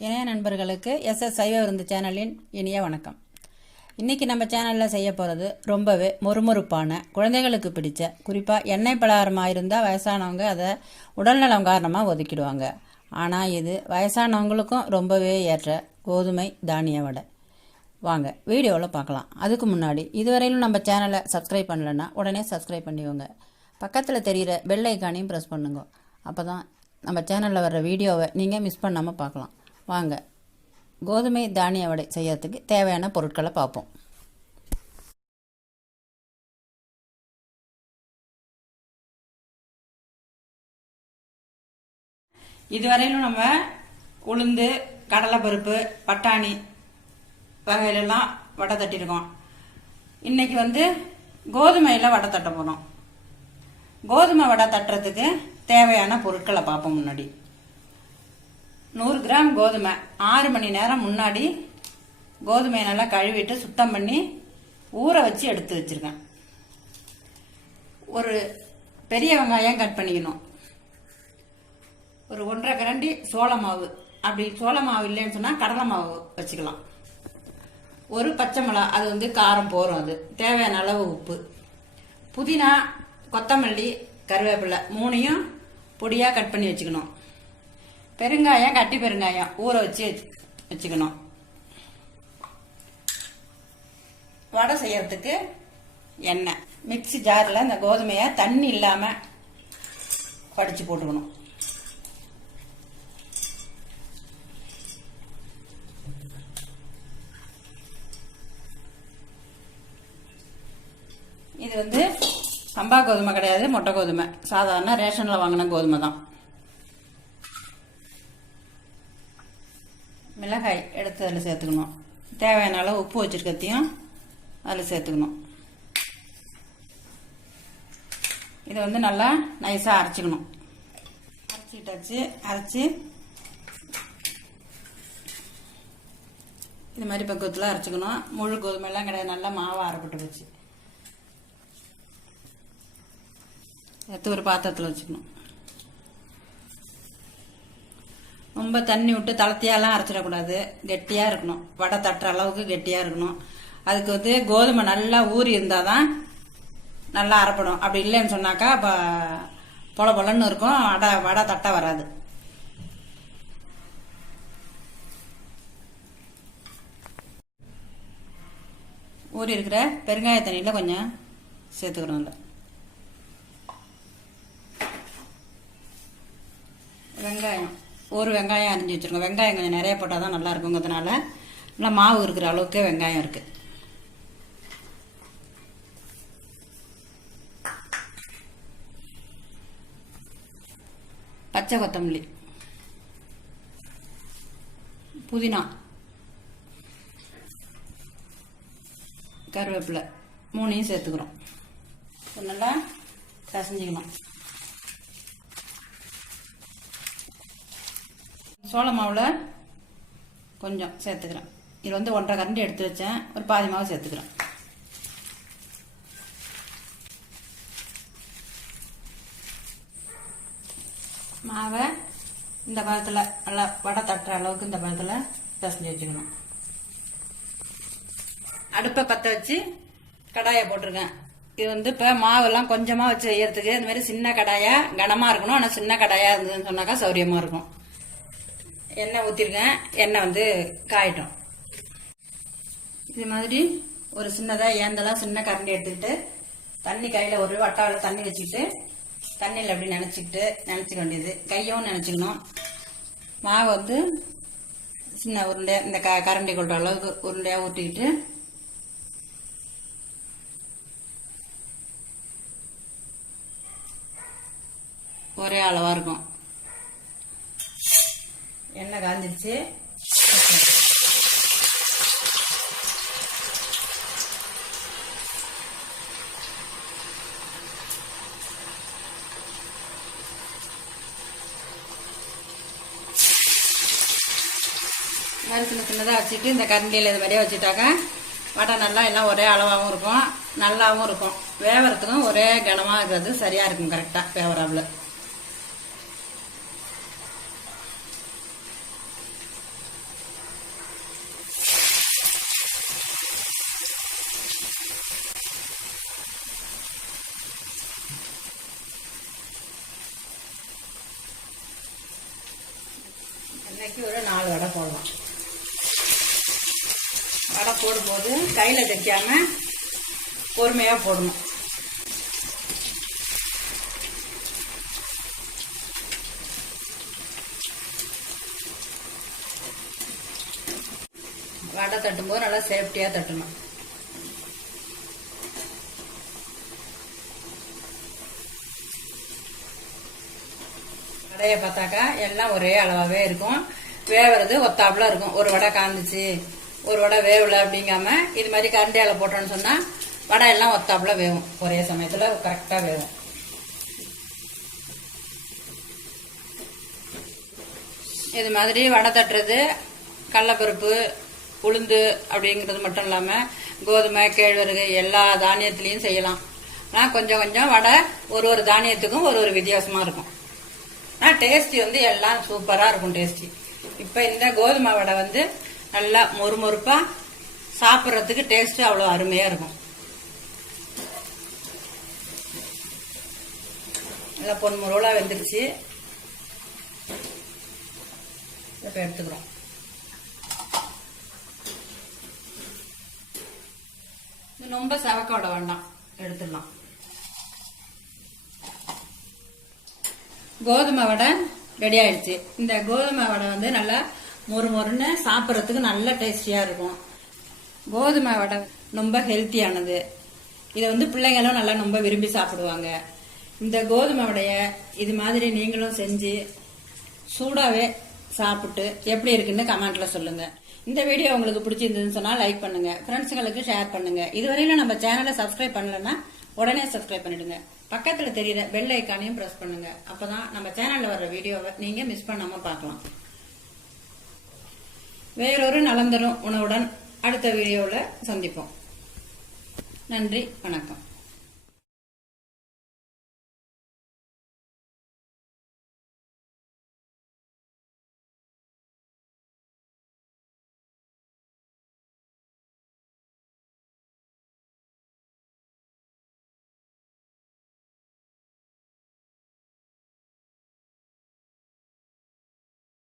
இணைய நண்பர்களுக்கு சைவ விருந்து சேனலின் இனிய வணக்கம். இன்றைக்கி நம்ம சேனலில் செய்ய போகிறது ரொம்பவே மொறுமொறுப்பான, குழந்தைகளுக்கு பிடிச்ச, குறிப்பாக எண்ணெய் பலகாரமாக இருந்தால் வயசானவங்க அதை உடல்நலம் காரணமாக ஒதுக்கிடுவாங்க. ஆனால் இது வயசானவங்களுக்கும் ரொம்பவே ஏற்ற கோதுமை தானிய வடை. வாங்க வீடியோவில் பார்க்கலாம். அதுக்கு முன்னாடி இதுவரையிலும் நம்ம சேனலை சப்ஸ்கிரைப் பண்ணலைன்னா உடனே சப்ஸ்கிரைப் பண்ணிக்கோங்க. பக்கத்தில் தெரிகிற பெல் ஐக்கானையும் ப்ரெஸ் பண்ணுங்க. அப்போ தான் நம்ம சேனலில் வர்ற வீடியோவை நீங்கள் மிஸ் பண்ணாமல் பார்க்கலாம். வாங்க கோதுமை தானிய வடை செய்யறதுக்கு தேவையான பொருட்களை பார்ப்போம். இதுவரையிலும் நம்ம உளுந்து, கடலைப்பருப்பு, பட்டாணி வகையிலெல்லாம் வடை தட்டியிருக்கோம். இன்னைக்கு கோதுமையில் வடை தட்ட போகிறோம். கோதுமை வடை தட்டுறதுக்கு தேவையான பொருட்களை பார்ப்போம். முன்னாடி 100 கிராம் கோதுமை 6 மணி நேரம் முன்னாடி கோதுமையை நல்லா கழுவிட்டு சுத்தம் பண்ணி ஊற வச்சு எடுத்து வச்சிருக்கேன். ஒரு பெரிய வெங்காயம் கட் பண்ணிக்கணும். ஒரு 1.5 கரண்டி சோள மாவு, அப்படி சோள மாவு இல்லைன்னு சொன்னால் கடலை மாவு வச்சுக்கலாம். ஒரு பச்சை மிளகா, அது காரம் போகிறோம். அது தேவையான அளவு உப்பு, புதினா, கொத்தமல்லி, கருவேப்பிலை 3ஐயும் பொடியாக கட் பண்ணி வச்சுக்கணும். பெருங்காயம், கட்டி பெருங்காயம் ஊற வச்சு வச்சுக்கணும். வடை செய்யறதுக்கு எண்ணெய், மிக்சி ஜாரில் இந்த கோதுமையை தண்ணி இல்லாமல் வடித்து போட்டுக்கணும். இது சம்பா கோதுமை கிடையாது, மொட்டை கோதுமை, சாதாரண ரேஷனில் வாங்கின கோதுமை தான். மிளகாய் எடுத்து அதில் சேர்த்துக்கணும். தேவையான அளவு உப்பு வச்சுருக்கத்தையும் அதில் சேர்த்துக்கணும். இதை நல்லா நைஸாக அரைச்சிக்கணும். அரைச்சி இது மாதிரி பக்குவத்தில் அரைச்சிக்கணும். முழு கோதுமையெல்லாம் கிடையாது, நல்லா மாவாக அரைப்பட்டு வச்சு எடுத்து ஒரு பாத்திரத்தில் வச்சுக்கணும். ரொம்ப தண்ணி விட்டு தளர்த்தியாலாம் அரைச்சிடக்கூடாது, கெட்டியாக இருக்கணும். வடை தட்டுற அளவுக்கு கெட்டியாக இருக்கணும். அதுக்கு கோதுமை நல்லா ஊறி இருந்தால் தான் நல்லா அரைப்படும். அப்படி இல்லைன்னு சொன்னாக்கா பொல பொலன்னு இருக்கும், வடை தட்ட வராது. ஊறி இருக்கிற பெருங்காய தண்ணியில் கொஞ்சம் சேர்த்துக்கிறோம். இல்லை வெங்காயம், ஒரு வெங்காயம் அரிஞ்சு வச்சுருக்கோம். வெங்காயம் கொஞ்சம் நிறைய போட்டால் தான் நல்லா இருக்குங்கிறதுனால நல்லா மாவு இருக்கிற அளவுக்கு வெங்காயம் இருக்குது. பச்சை கொத்தமல்லி, புதினா, கருவேப்பிலை 3ஐயும் சேர்த்துக்கிறோம். நல்லா பிசைஞ்சிக்கணும். சோள மாவில் கொஞ்சம் சேர்த்துக்கிறேன். இது 1.5 கரண்டி எடுத்து வச்சேன், ஒரு பாதி மாவு சேர்த்துக்கிறேன். மாவை இந்த பழத்தில் நல்லா வடை தட்டுற அளவுக்கு இந்த பழத்தில் பிசைஞ்சு வச்சுக்கணும். அடுப்பை பற்ற வச்சு கடாயை போட்டிருக்கேன். இது இப்போ மாவெல்லாம் கொஞ்சமாக வச்சு செய்யறதுக்கு இந்த மாதிரி சின்ன கடாயாக கனமாக இருக்கணும். ஆனால் சின்ன கடாயாக இருந்ததுன்னு சொன்னாக்கா சௌரியமாக இருக்கும். எண்ணெய் ஊற்றிருக்கேன். எண்ணெய் காயட்டும். இது மாதிரி ஒரு சின்னதாக ஏந்தலாம் சின்ன கரண்டி எடுத்துக்கிட்டு தண்ணி கையில் ஒரு வட்டாவில் தண்ணி வச்சுக்கிட்டு தண்ணியில் அப்படி நினச்சிக்க வேண்டியது. கையும் நினச்சிக்கணும். மாவு சின்ன உருண்டையாக இந்த கரண்டி கொள்கிற அளவுக்கு உருண்டையாக ஊற்றிக்கிட்டு ஒரே அளவாக இருக்கும். எண்ணெய் காஞ்சிருச்சு. சின்ன சின்னதாக வச்சுட்டு இந்த கரண்டியில் இது மாதிரியே வச்சுட்டாக்கா வடை நல்லா எல்லாம் ஒரே அளவாகவும் இருக்கும், நல்லாவும் இருக்கும். வேவறதுக்கும் ஒரே கனமாக இருக்கிறது சரியாக இருக்கும், கரெக்டாக வேவராவில். இன்னைக்கு ஒரு 4 வடை போடலாம். வடை போடும்போது கையில் தைக்காம பொறுமையாக போடணும். வடை தட்டும்போது நல்லா சேஃப்டியாக தட்டணும். வடையை பார்த்தாக்கா எல்லாம் ஒரே அளவாகவே இருக்கும். வேவுறது ஒத்தாப்புல இருக்கும். ஒரு வடை காந்துச்சு, ஒரு வடை வேவலை அப்படிங்காம இது மாதிரி கரண்டியால் போட்டோன்னு சொன்னால் வடை எல்லாம் ஒத்தாப்புல வேகும். ஒரே சமயத்தில் கரெக்டாக வேகும். இது மாதிரி வடை தட்டுறது கடலைப்பருப்பு, உளுந்து அப்படிங்கிறது மட்டும் இல்லாமல் கோதுமை, கேழ்வரகு எல்லா தானியத்திலையும் செய்யலாம். ஆனால் கொஞ்சம் கொஞ்சம் வடை ஒரு தானியத்துக்கும் ஒரு வித்தியாசமாக இருக்கும். ஆனால் டேஸ்டி எல்லாம் சூப்பராக இருக்கும் டேஸ்டி. இப்போ இந்த கோதுமை வடை நல்லா மொறுமொறுப்பாக சாப்பிட்றதுக்கு டேஸ்ட்டு அவ்வளோ அருமையாக இருக்கும். நல்லா பொன்முருவலாக வெந்துருச்சு. இப்போ எடுத்துக்கிறோம். ரொம்ப சவக்க வடை வேண்டாம், எடுத்துடலாம். கோதுமை வடை ரெடி ஆயிடுச்சு. இந்த கோதுமை வடை நல்லா மொறுமொறுன்னு சாப்பிட்றதுக்கு நல்ல டேஸ்டியாக இருக்கும். கோதுமை வடை ரொம்ப ஹெல்த்தியானது. இதை பிள்ளைங்களும் நல்லா ரொம்ப விரும்பி சாப்பிடுவாங்க. இந்த கோதுமை வடையை இது மாதிரி நீங்களும் செஞ்சு சூடாகவே சாப்பிட்டு எப்படி இருக்குன்னு கமெண்ட்ல சொல்லுங்க. இந்த வீடியோ உங்களுக்கு பிடிச்சிருந்ததுன்னு சொன்னா லைக் பண்ணுங்க, ஃப்ரெண்ட்ஸுங்களுக்கு ஷேர் பண்ணுங்க. இதுவரையிலும் நம்ம சேனலை சப்ஸ்கிரைப் பண்ணலன்னா உடனே சப்ஸ்கிரைப் பண்ணிடுங்க. பக்கத்துல தெரியுற பெல் ஐக்கானையும் பிரஸ் பண்ணுங்க. அப்பதான் நம்ம சேனல்ல வர்ற வீடியோவை நீங்க மிஸ் பண்ணாம பார்க்கலாம். வேறொரு நலம் தரும் உணவுடன் அடுத்த வீடியோவில் சந்திப்போம். நன்றி, வணக்கம்.